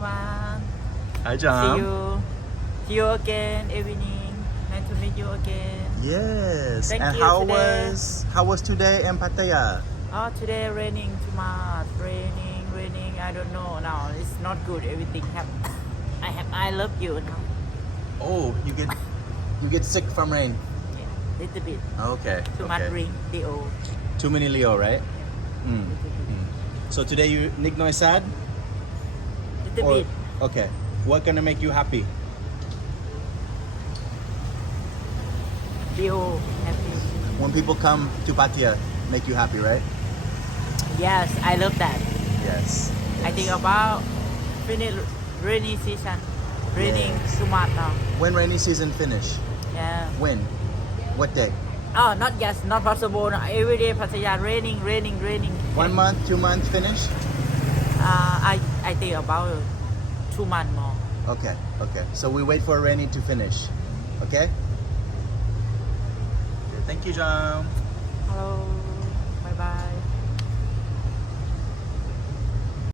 everyone. Hi, See Jam. you. See you again evening. Nice to meet you again. Yes. Thank and you how today. was today in Pattaya? Oh, today raining too much. Raining. I don't know now. It's not good. Everything have. I love you now. Oh, you get sick from rain. Yeah, little bit. Okay. Too much okay. rain. Leo. Too many Leo, right? Mm. So today you Nick Noy sad? Little Or bit. okay. What gonna make you happy? Leo happy. When people come to Pattaya, make you happy, right? Yes, I love that. Yes. I think about finish rainy season. Raining Yes. too much now. When rainy season finish? Yeah. When? What day? Oh, not yes, not possible. Every day Pattaya raining. 1 month, 2 months finish? I think about 2 months more. Okay. So we wait for rainy to finish. Okay? Thank you, Jam. Hello.